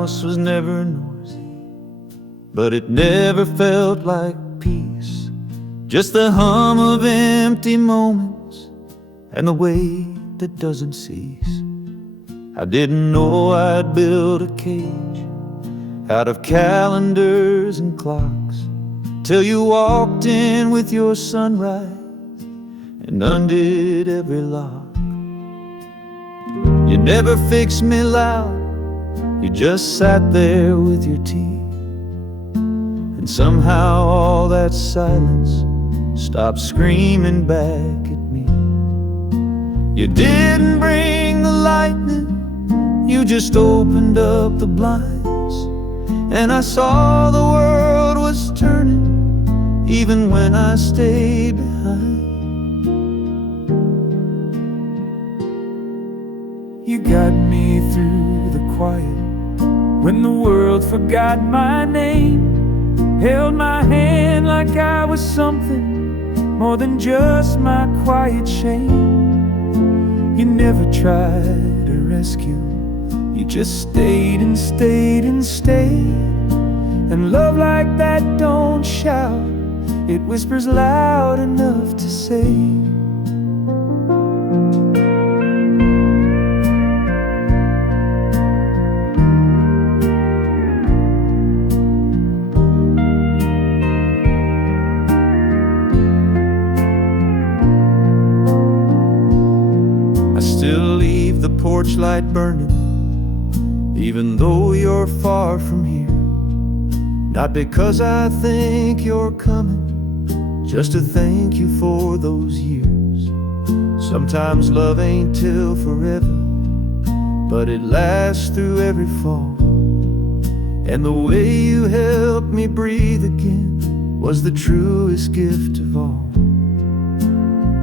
house was never noisy, but it never felt like peace. Just the hum of empty moments and the weight that doesn't cease. I didn't know I'd build a cage out of calendars and clocks till you walked in with your sunrise and undid every lock. You never fixed me loud, you just sat there with your tea, and somehow all that silence stopped screaming back at me. You didn't bring the lightning, you just opened up the blinds, and I saw the world was turning even when I stayed behind. You got me through the quiet when the world forgot my name, held my hand like I was something more than just my quiet shame. You never tried to rescue, you just stayed and stayed and stayed. And love like that don't shout, it whispers loud enough to say. Porch light burning, even though you're far from here. Not because I think you're coming, just to thank you for those years. Sometimes love ain't till forever, but it lasts through every fall. And the way you helped me breathe again was the truest gift of all.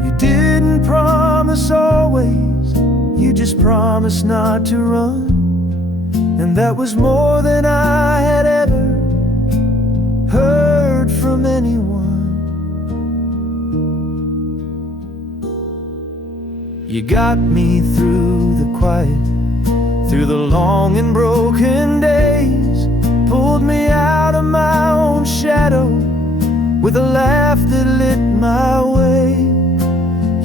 You didn't promise always, you just promised not to run, and that was more than I had ever heard from anyone. You got me through the quiet, through the long and broken days, pulled me out of my own shadow with a laugh that lit my way.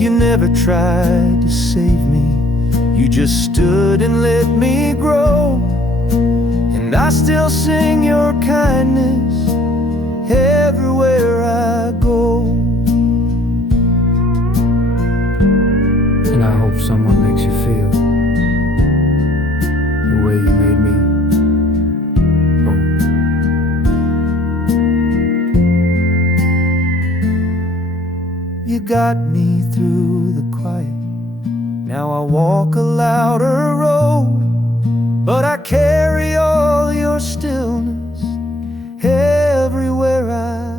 You never tried to save me, you just stood and let me grow, and I still sing your kindness everywhere I go. And I hope someone makes you feel the way you made me. Oh. You got me through the quiet, now I walk a louder road, but I carry all your stillness everywhere I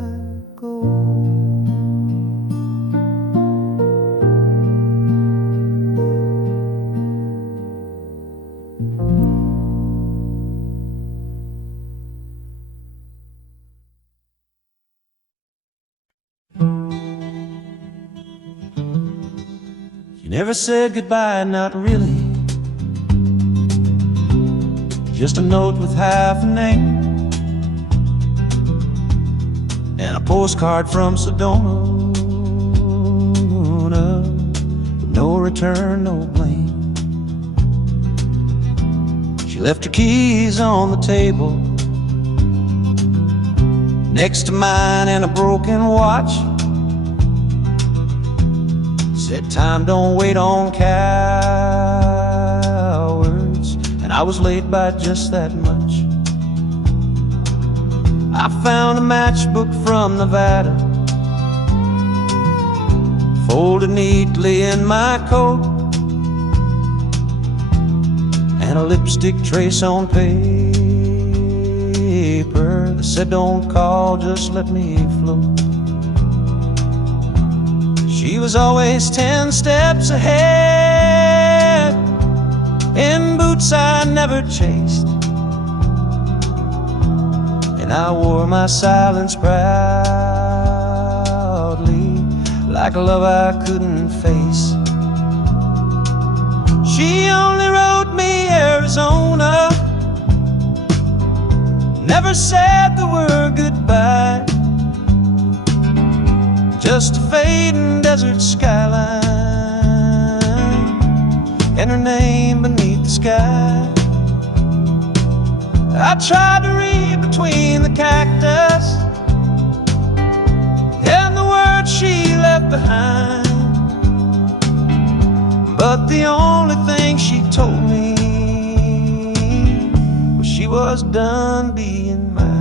go. You never said goodbye, not really. Just a note with half a name and a postcard from Sedona. No return, no blame. She left her keys on the table next to mine and a broken watch. Said time don't wait on cowards, and I was late by just that much. I found a matchbook from Nevada, folded neatly in my coat, and a lipstick trace on paper that said don't call, just let me float. She was always 10 steps ahead, in boots I never chased, and I wore my silence proudly, like a love I couldn't face. She only wrote me Arizona, never said the word goodbye, just a fading desert skyline and her name beneath the sky. I tried to read between the cactus and the words she left behind, but the only thing she told me was she was done being mine.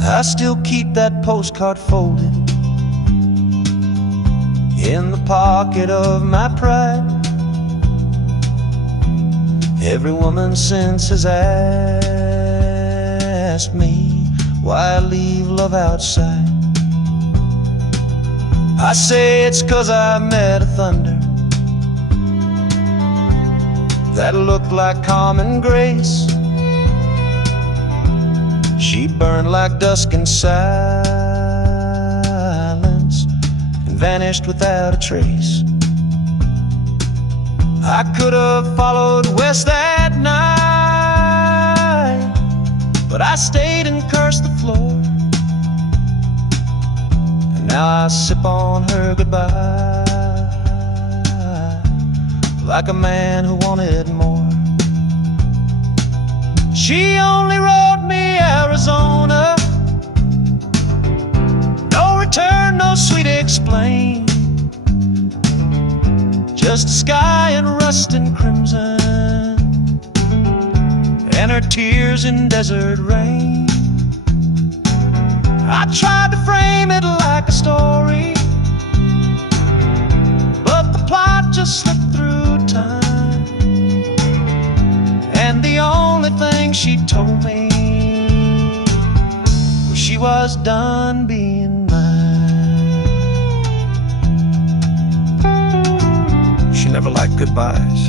I still keep that postcard folded in the pocket of my pride. Every woman since has asked me why I leave love outside. I say it's 'cause I met a thunder that looked like common grace. She burned like dusk in silence and vanished without a trace. I could have followed west that night, but I stayed and cursed the floor. And now I sip on her goodbye like a man who wanted more. She only wrote me Arizona, no return, no sweet explain, just a sky in rust and crimson, and her tears in desert rain. I tried to frame it like a story, but the plot just slipped through time, and the only thing she told me was she was done being mine. She never liked goodbyes,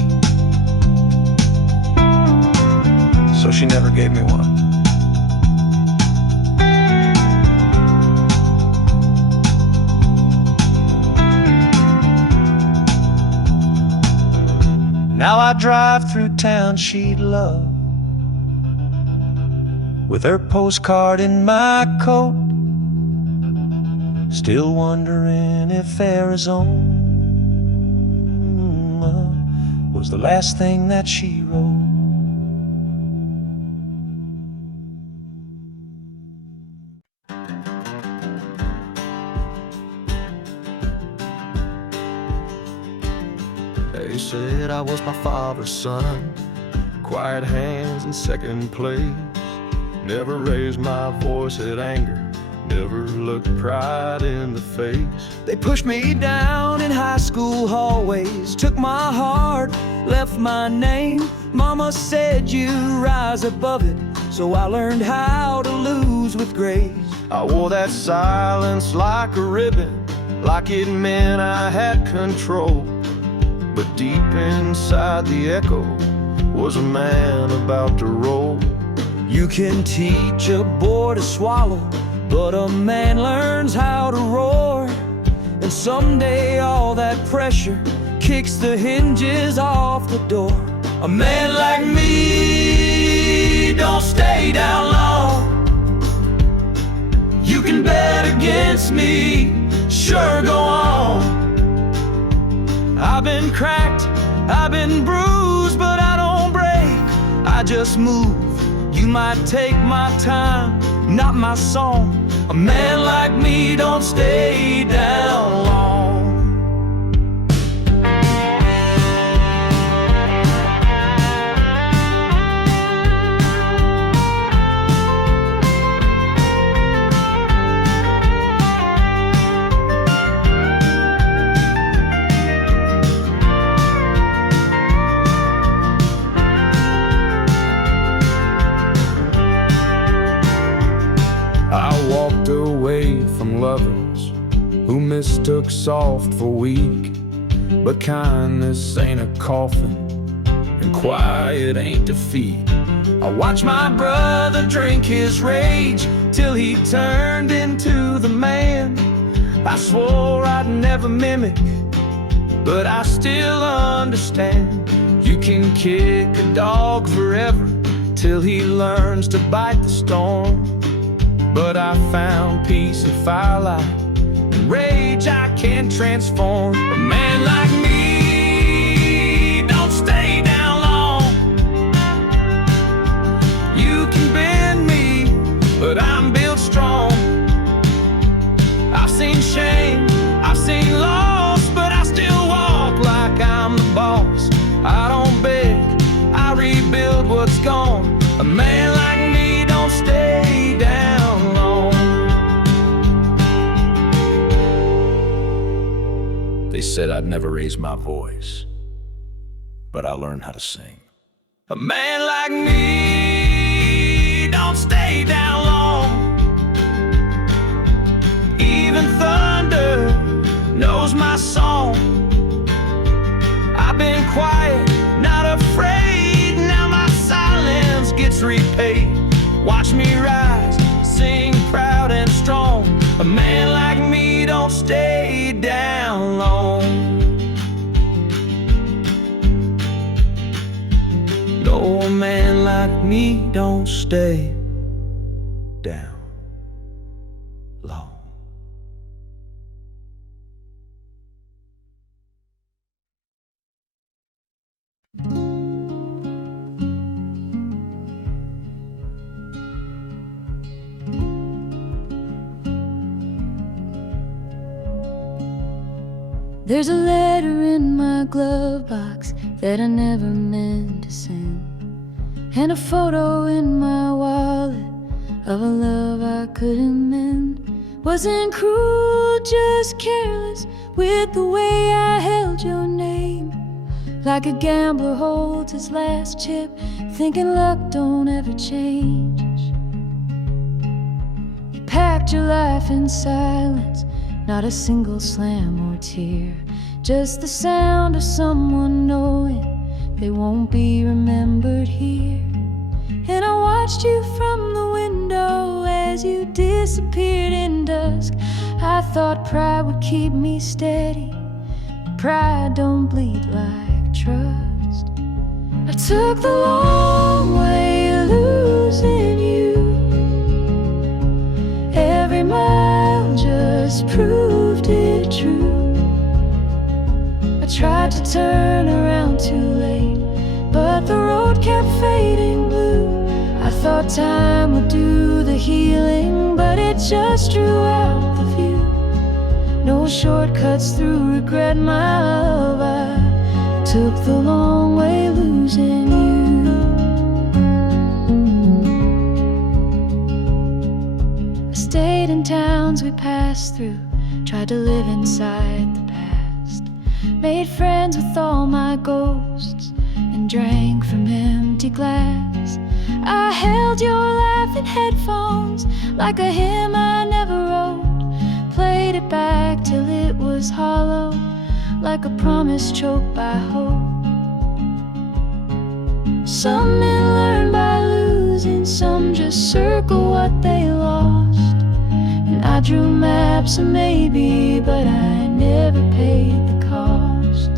so she never gave me one. Now I drive through town she'd love, with her postcard in my coat, still wondering if Arizona was the last thing that she wrote. They said I was my father's son, quiet hands in second place, never raised my voice at anger, never looked pride in the face. They pushed me down in high school hallways, took my heart, left my name. Mama said you rise above it, so I learned how to lose with grace. I wore that silence like a ribbon, like it meant I had control. But deep inside the echo was a man about to roll. You can teach a boy to swallow, but a man learns how to roar. And someday all that pressure kicks the hinges off the door. A man like me don't stay down long. You can bet against me, sure, go on. I've been cracked, I've been bruised, but I don't break, I just move. You might take my time, not my song. A man like me don't stay down long. Away from lovers who mistook soft for weak, but kindness ain't a coffin, and quiet ain't defeat. I watched my brother drink his rage till he turned into the man I swore I'd never mimic, but I still understand. You can kick a dog forever till he learns to bite the storm, but I found peace in firelight and rage I can't transform. A man like me don't stay down long. You can bend me, but I'm built strong. I've seen shame, I've seen loss, but I still walk like I'm the boss. I don't beg, I rebuild what's gone. A man like me don't stay down long. They said I'd never raise my voice, but I learned how to sing. A man like me don't stay down long. Even thunder knows my song. I've been quiet, not afraid. Now my silence gets repaid. Watch me rise, sing proud and strong. A man like me don't stay down long. No, a man like me don't stay down long. There's a letter in my glove box that I never meant to send, and a photo in my wallet of a love I couldn't mend. Wasn't cruel, just careless with the way I held your name, like a gambler holds his last chip, thinking luck don't ever change. You packed your life in silence, not a single slam or tear, just the sound of someone knowing they won't be remembered here. And I watched you from the window as you disappeared in dusk. I thought pride would keep me steady, but pride don't bleed like trust. I took the long way losing you. Every mile just proved it true. I tried to turn around too late, but the road kept fading blue. I thought time would do the healing, but it just drew out the view. No shortcuts through regret, my love. I took the long way losing you. I stayed in towns we passed through, tried to live inside the past, made friends with all my ghosts, and drank from empty glass. I held your laugh in headphones like a hymn I never wrote, played it back till it was hollow, like a promise choked by hope. Some men learn by losing, some just circle what they lost. And I drew maps of maybe, but I never paid the cost.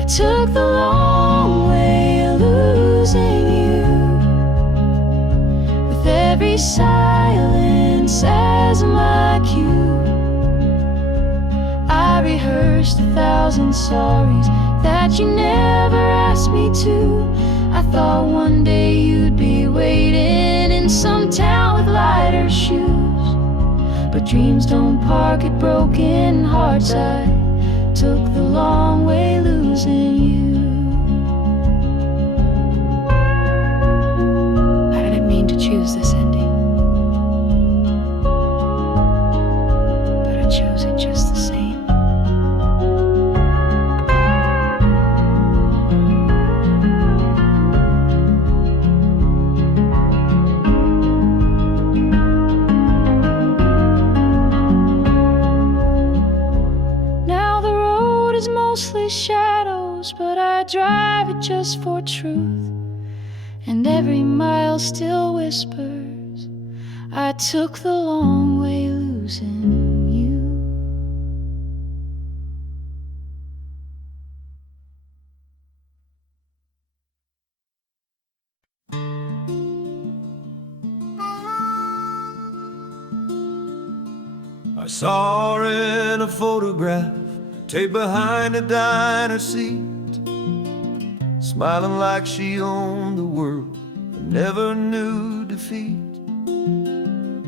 I took the long way losing you, with every silence as my cue. I rehearsed 1,000 sorries that you never asked me to. I thought one day you'd be waiting in some town with lighter shoes, but dreams don't park at broken hearts. I took the long way losing you. I didn't mean to choose this ending, but I chose it just the same. knows, but I drive it just for truth. And every mile still whispers, I took the long way losing you. I saw her in a photograph, taped behind a diner seat, smiling like she owned the world and never knew defeat.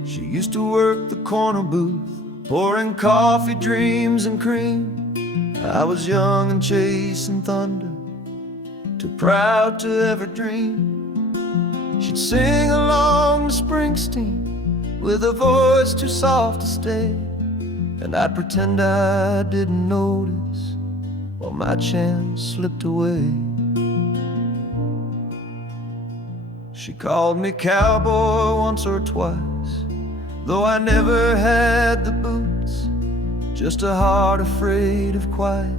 She used to work the corner booth, pouring coffee, dreams, and cream. I was young and chasing thunder, too proud to ever dream. She'd sing along to Springsteen with a voice too soft to stay, and I'd pretend I didn't notice while my chance slipped away. She called me cowboy once or twice, though I never had the boots, just a heart afraid of quiet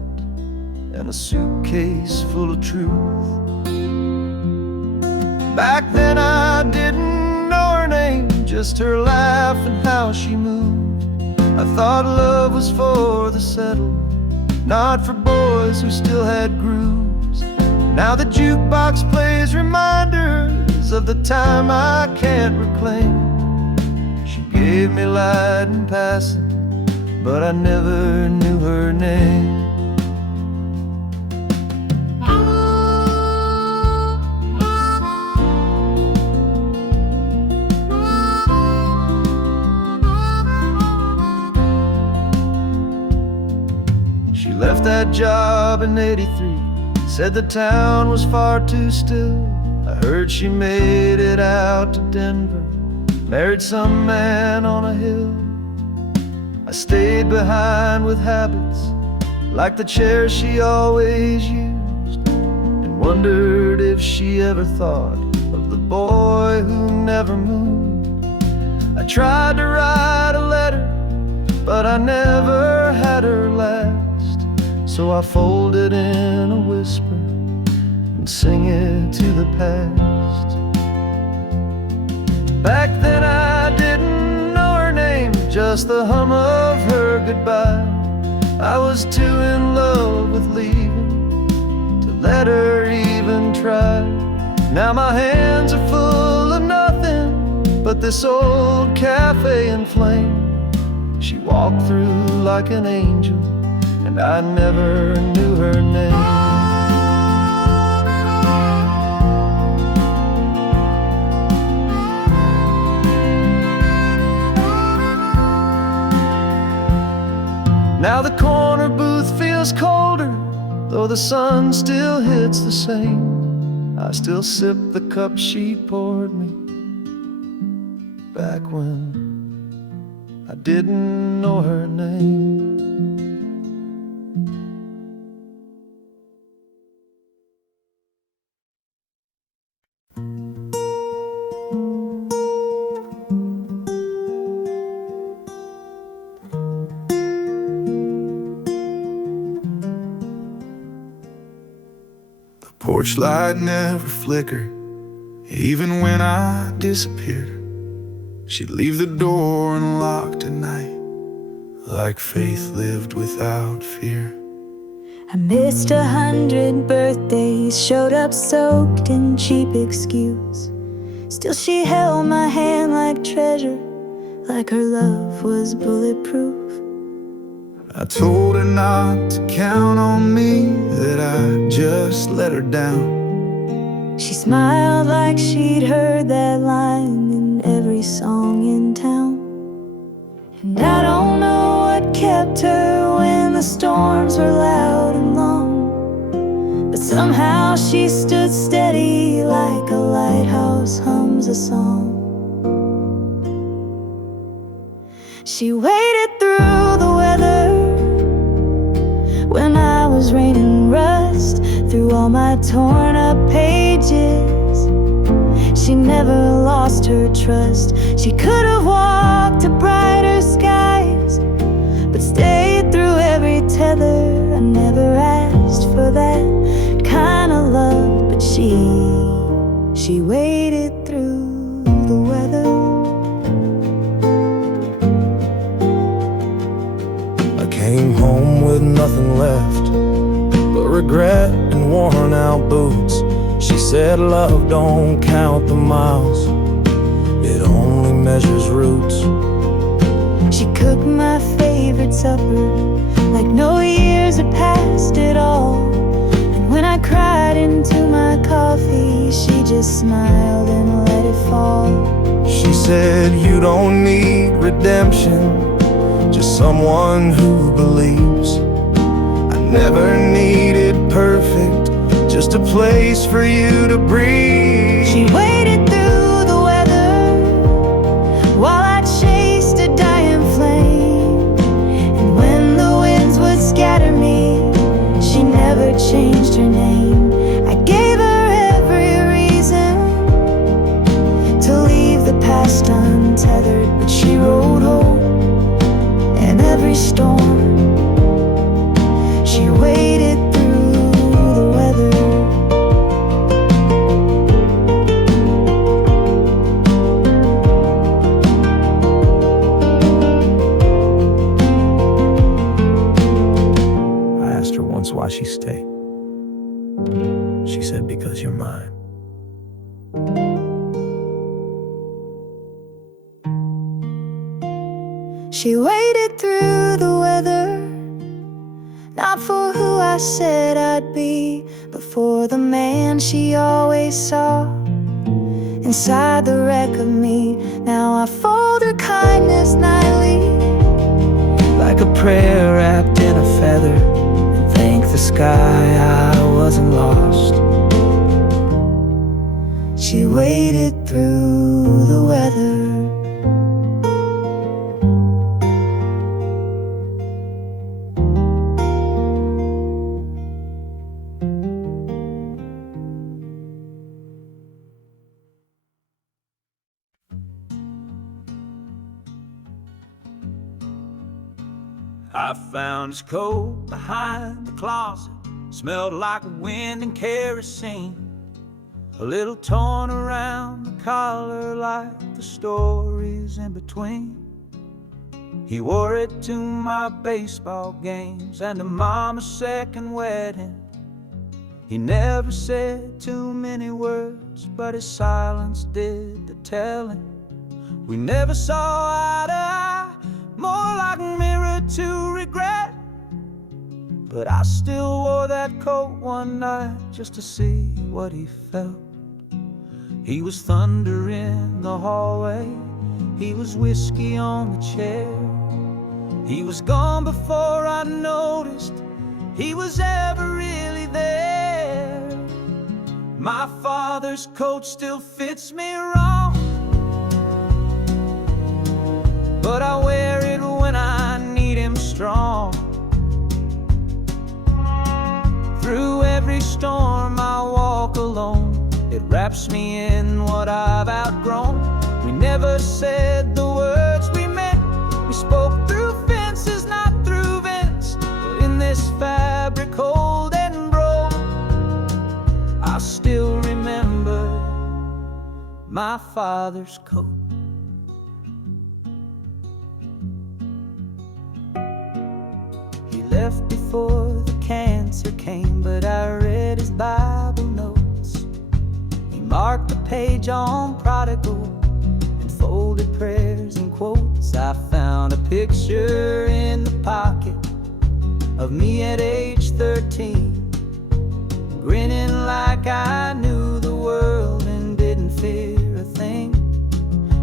and a suitcase full of truth. Back then I didn't know her name, just her laugh and how she moved. I thought love was for the settled, not for boys who still had grooves. Now the jukebox plays reminders of the time I can't reclaim. She gave me light in passing, but I never knew her name. She left that job in '83, said the town was far too still. I heard she made it out to Denver, married some man on a hill. I stayed behind with habits like the chair she always used, and wondered if she ever thought of the boy who never moved. I tried to write a letter, but I never had her last, so I fold it in a whisper and sing it to the past. Back then I didn't know her name, just the hum of her goodbye. I was too in love with leaving to let her even try. Now my hands are full of nothing but this old cafe in flame. She walked through like an angel, and I never knew her name. Now the corner booth feels colder, though the sun still hits the same. I still sip the cup she poured me back when I didn't know her name. Porch light never flickered, even when I disappeared. She'd leave the door unlocked at night, like faith lived without fear. I missed 100 birthdays, showed up soaked in cheap excuse. Still she held my hand like treasure, like her love was bulletproof. I told her not to count on me, that I just let her down. She smiled like she'd heard that line in every song in town. And I don't know what kept her when the storms were loud and long, but somehow she stood steady like a lighthouse hums a song. She waited through the weather when I was raining rust through all my torn up pages. She never lost her trust. She could have walked to brighter skies, but stayed through every tether. I never asked for that. She waded through the weather. I came home with nothing left but regret and worn out boots. She said love don't count the miles, it only measures roots. She cooked my favorite supper like no years had passed at all. And when I cried into my coffee, she just smiled and let it fall. She said you don't need redemption, just someone who believes. I never needed perfect, just a place for you to breathe. She waded through the weather while I chased a dying flame. And when the winds would scatter me, she never changed her name. I gave her every reason to leave the past untethered, but she rode home in every storm. She waded through the weather. I asked her once why she stayed. She said, because you're mine. She waded through the weather, not for who I said I'd be, but for the man she always saw inside the wreck of me. Now I fold her kindness nightly, Like a prayer wrapped in a feather, and thank the sky I wasn't lost. she waded through the weather. I found his coat behind the closet, smelled like wind and kerosene, a little torn around the collar like the stories in between. He wore it to my baseball games and to Mama's second wedding. He never said too many words, but his silence did the telling. We never saw eye to eye, more like mirror to regret. But I still wore that coat one night just to see what he felt. He was thunder in the hallway, he was whiskey on the chair. He was gone before I noticed he was ever really there. My father's coat still fits me wrong, but I wear it when I need him strong. Through every storm I walk alone, it wraps me in what I've outgrown. We never said the words we meant, we spoke through fences, not through vents. But in this fabric old and broke, I still remember my father's coat. He left before the cancer came, but I read his Bible notes. He marked a page on prodigal and folded prayers and quotes. I found a picture in the pocket of me at age 13, grinning like I knew the world and didn't fear a thing.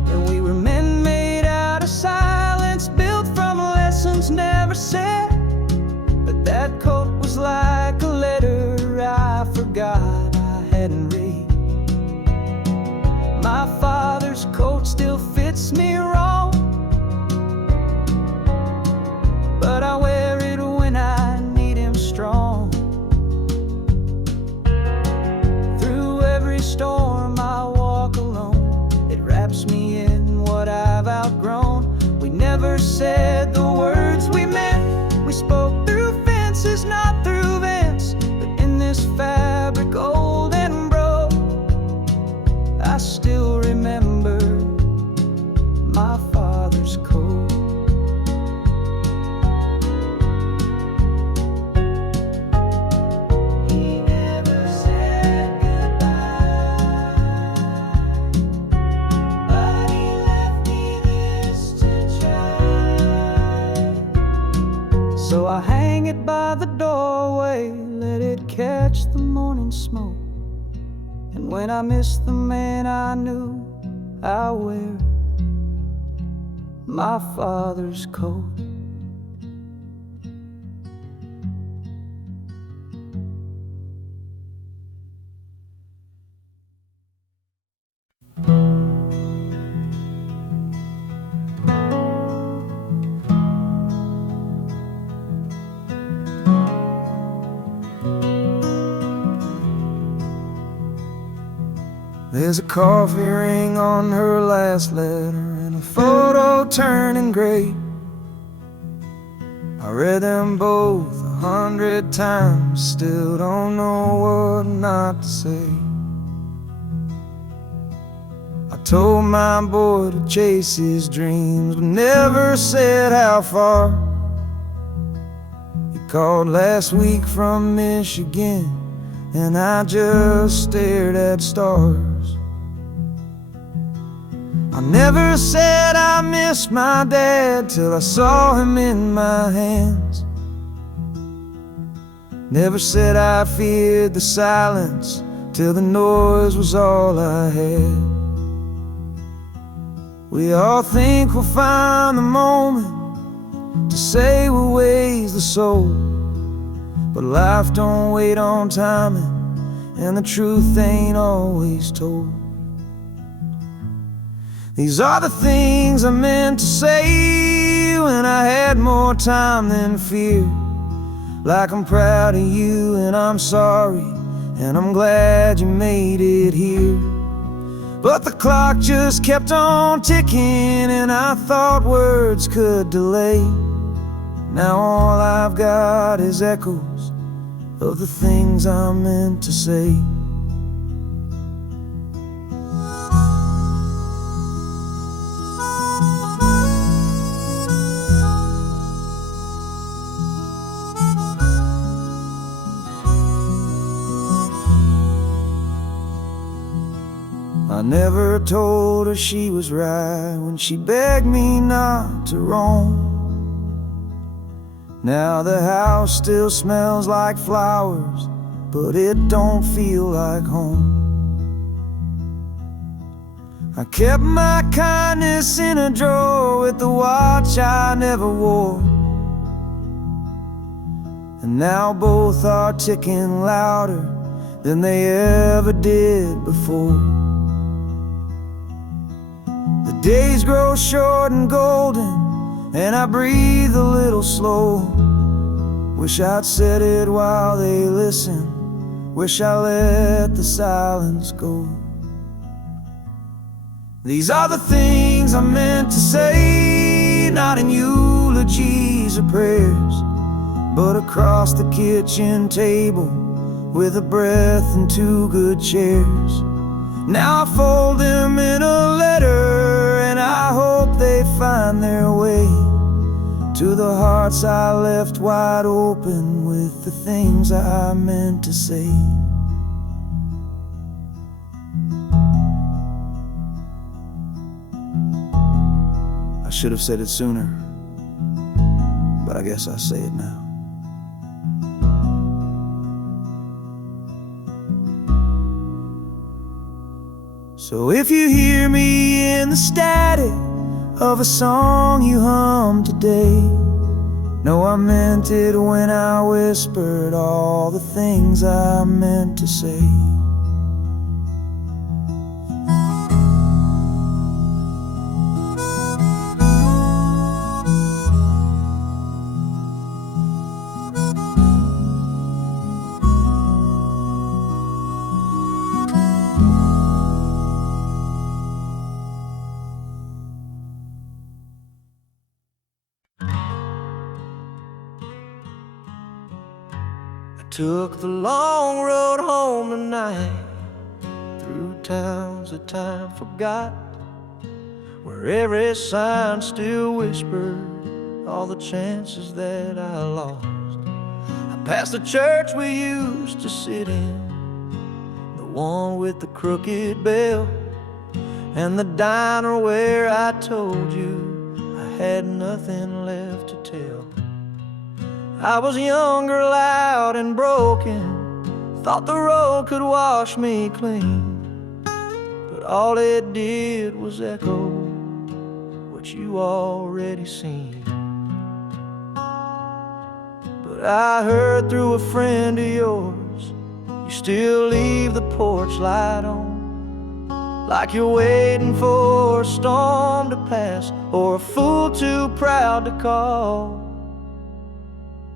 And we were men made out of silence, built from lessons never said. But that coat was like a letter I forgot I hadn't read. My father's coat still fits me wrong, but I wear it when I need him strong. Through every storm I walk alone, it wraps me in what I've outgrown. We never said the words we meant, we spoke through fences, not through vents. But in this fabric old and broke, and smoke. And when I miss the man I knew, I wear my father's coat. There's a coffee ring on her last letter and a photo turning gray. I read them both 100 times, still don't know what not to say. I told my boy to chase his dreams, but never said how far. He called last week from Michigan, and I just stared at stars. I never said I missed my dad till I saw him in my hands. Never said I feared the silence till the noise was all I had. We all think we'll find the moment to say what weighs the soul, but life don't wait on timing, and the truth ain't always told. These are the things I meant to say when I had more time than fear. Like I'm proud of you and I'm sorry, and I'm glad you made it here. But the clock just kept on ticking, and I thought words could delay. Now all I've got is echoes of the things I meant to say. I never told her she was right when she begged me not to roam. Now the house still smells like flowers, but it don't feel like home. I kept my kindness in a drawer with the watch I never wore, and now both are ticking louder than they ever did before. The days grow short and golden, and I breathe a little slow. Wish I'd said it while they listen, wish I let the silence go. These are the things I meant to say, not in eulogies or prayers, but across the kitchen table with a breath and two good chairs. Now I fold them in a letter, and I hope they find their way to the hearts I left wide open with the things I meant to say. I should have said it sooner, but I guess I'll say it now. So if you hear me in the static of a song you hum today, know I meant it when I whispered all the things I meant to say. Took the long road home tonight, through towns that time forgot, where every sign still whispered all the chances that I lost. I passed the church we used to sit in, the one with the crooked bell, and the diner where I told you I had nothing left to tell. I was younger, loud and broken, thought the road could wash me clean, but all it did was echo what you already seen. But I heard through a friend of yours, you still leave the porch light on, like you're waiting for a storm to pass or a fool too proud to call.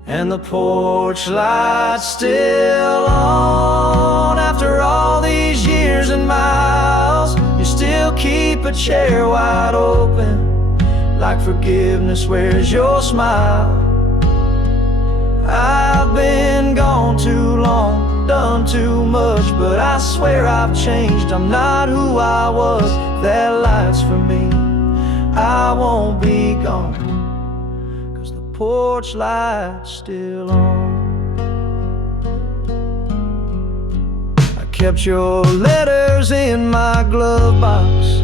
And the porch light's still on after all these years and miles. You still keep a chair wide open, like forgiveness wears your smile. I've been gone too long, done too much, but I swear I've changed. I'm not who I was. That light's for me, I won't be gone, 'cause the porch light's still on. I kept your letters in my glove box,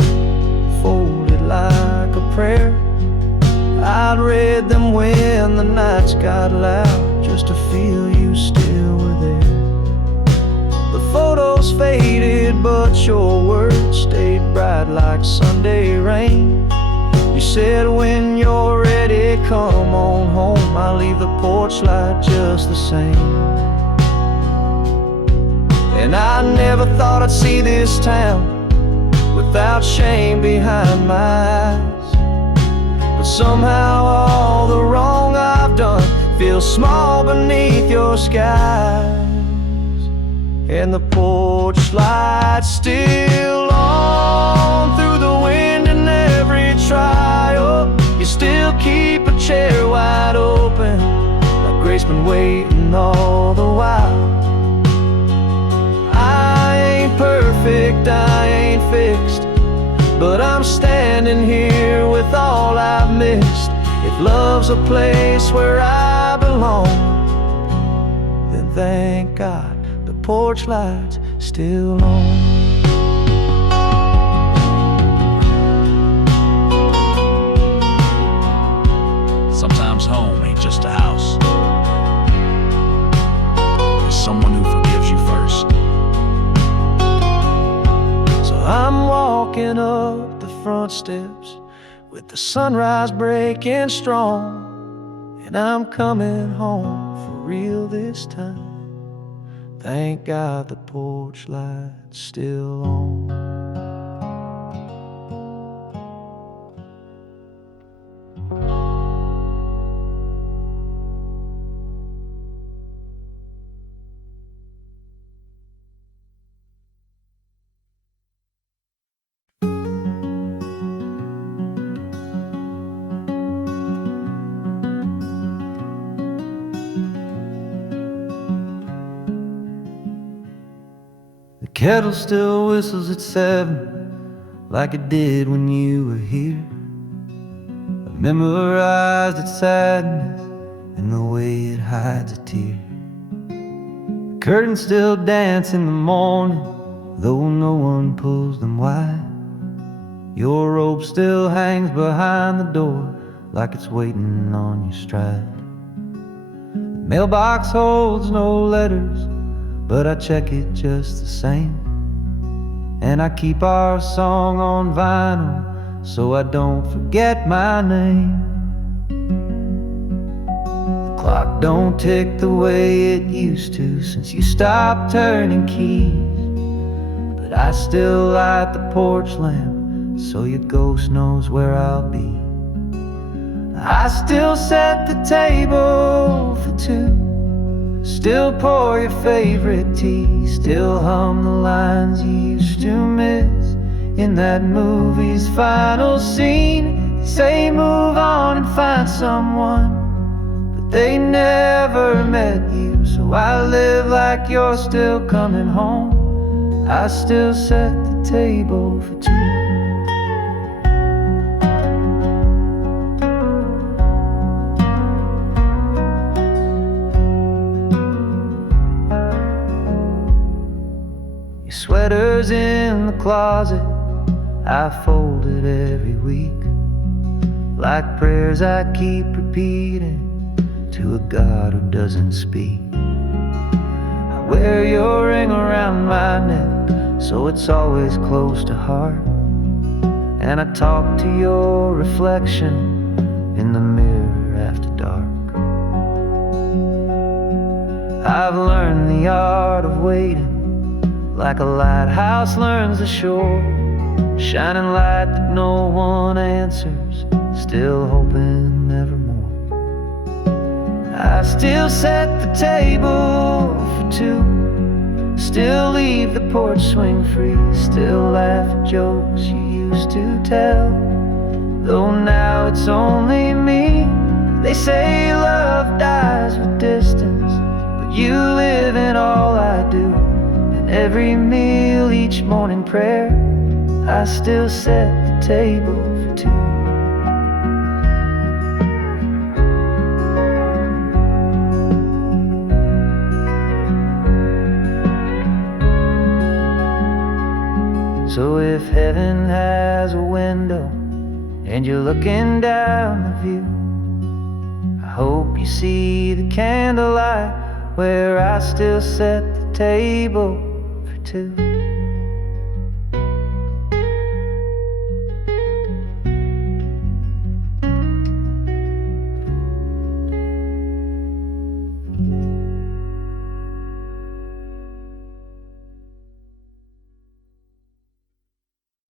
folded like a prayer. I'd read them when the nights got loud, just to feel you still were there. The photos faded, but your words stayed bright like Sunday rain. You said, when you're ready, come on home. I'll leave the porch light just the same. And I never thought I'd see this town without shame behind my eyes. But somehow all the wrong I've done feels small beneath your skies. And the porch light's still on through the wind and every trial. You still keep a chair wide open, like grace been waiting all the while. I ain't perfect, I ain't fixed, but I'm standing here with all I've missed. If love's a place where I belong, then thank God the porch light's still on. Sometimes home ain't just a house, it's someone who forgives you first. So I'm walking up the front steps with the sunrise breaking strong, and I'm coming home for real this time. Thank God the porch light's still on. The kettle still whistles at 7, like it did when you were here. I memorized its sadness and the way it hides a tear. The curtains still dance in the morning, though no one pulls them wide. Your robe still hangs behind the door, like it's waiting on your stride. The mailbox holds no letters, but I check it just the same. And I keep our song on vinyl so I don't forget my name. The clock don't tick the way it used to since you stopped turning keys, but I still light the porch lamp so your ghost knows where I'll be. I still set the table for two, still pour your favorite tea, still hum the lines you used to miss in that movie's final scene. They say move on and find someone, but they never met you. So I live like you're still coming home. I still set the table for two. Sweaters in the closet I folded every week, like prayers I keep repeating to a God who doesn't speak. I wear your ring around my neck, so it's always close to heart. And I talk to your reflection in the mirror after dark. I've learned the art of waiting, like a lighthouse learns the shore, shining light that no one answers, still hoping nevermore. I still set the table for two, still leave the porch swing free, still laugh at jokes you used to tell, though now it's only me. They say love dies with distance, but you live in all I do. And every meal, each morning prayer, I still set the table for two. So if heaven has a window and you're looking down the view, I hope you see the candlelight where I still set the table for two.